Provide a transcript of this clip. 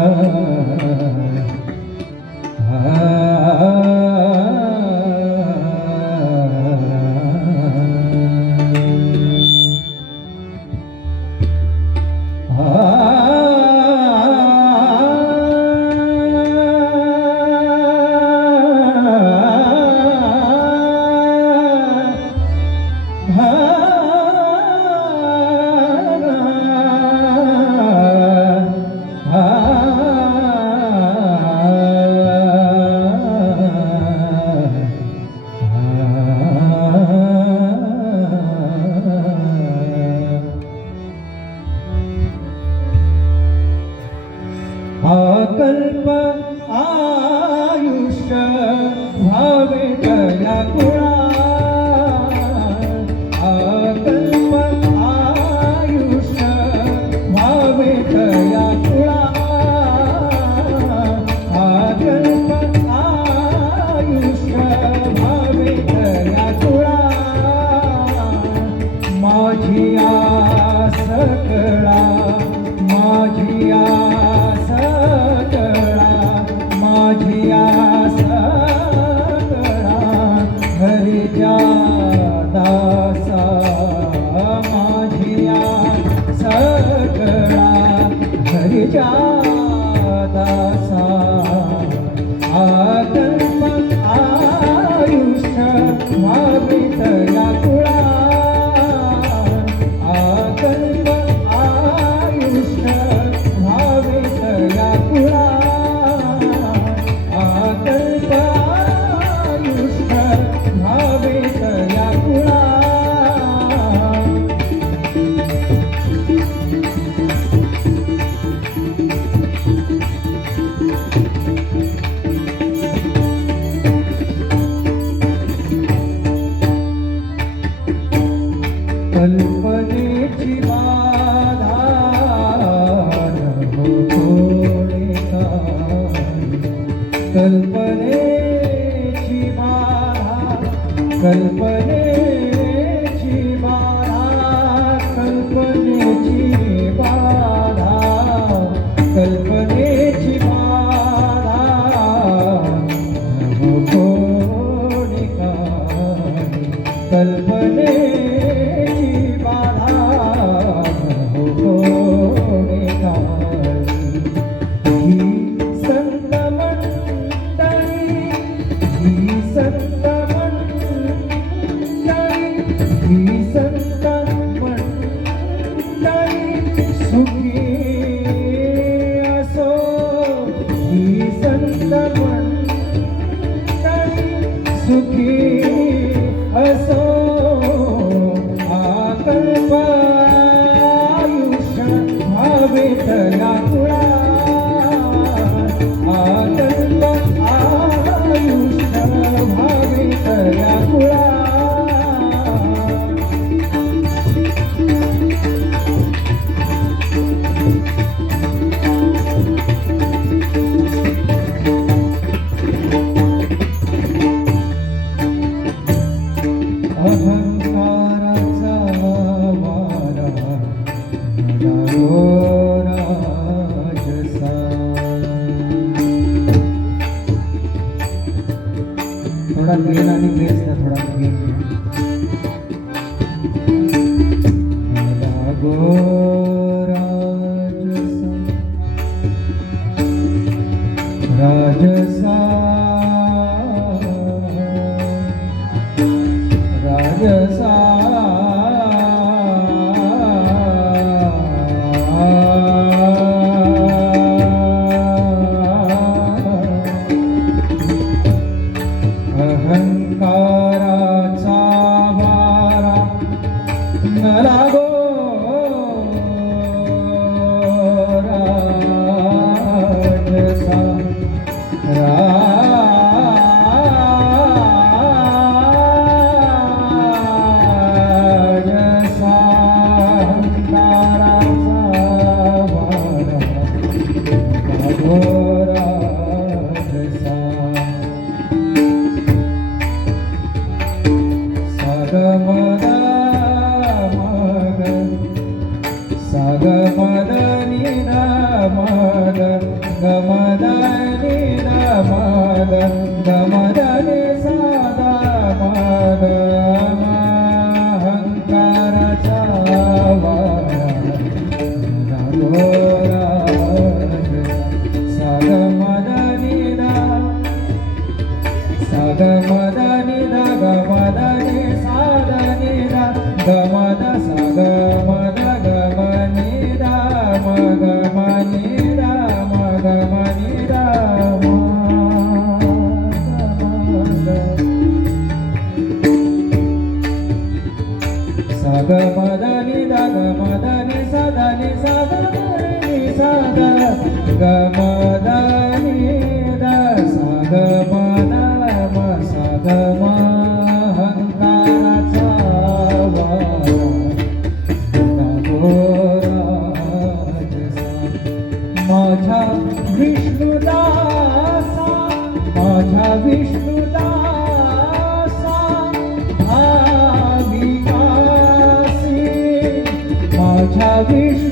Oh. ভাবে माझिया सगळा हरिजा ஆட்ட થોડા તેલ અને ગેસ ને થોડા ગેસ माझा विष्णुदासा माझा विष्णुदासा भाविकासी माझा विष्णु